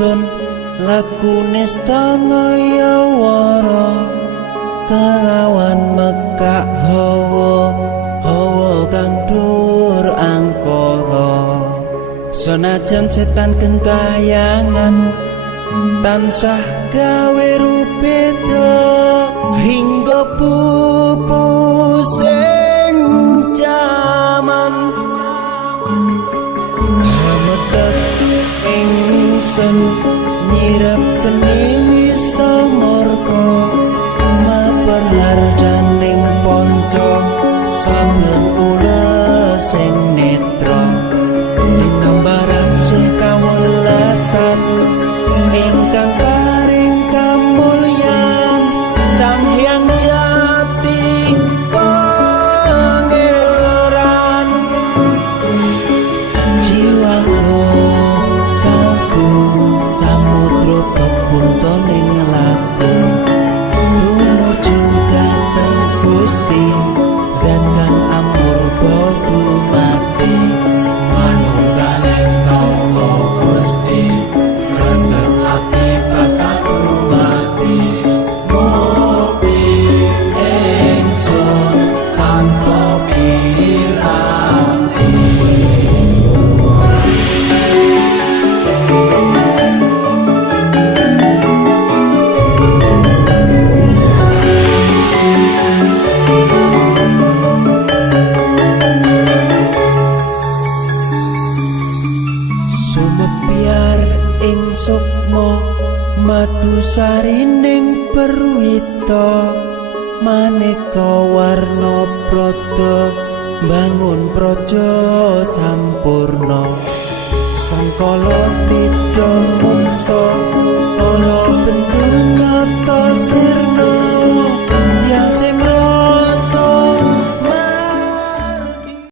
ingsun lakune stangaya wara kelawan mekak hawa kang dur angkara senajan setan gentayangan tansah gawe rupeda hingga pupusing jaman hametek ingsun nyirep geni wisa marga maperhardaning ponco saben ula sing netra linambaran sing kawelasan ingkang paring kamulyan Sang Hyang Jati Pangeran jiwaku kalbu samudra pepundhaning laku tumuju dhateng Gusti dan kang amurba dumati manunggaling tangga Gusti rendeng ati bakal mati mukti ingsun tanpa piranti sumebyar ing sukma madu sarining perwita maneka warna prada bangun praja sampurna sangkala tidha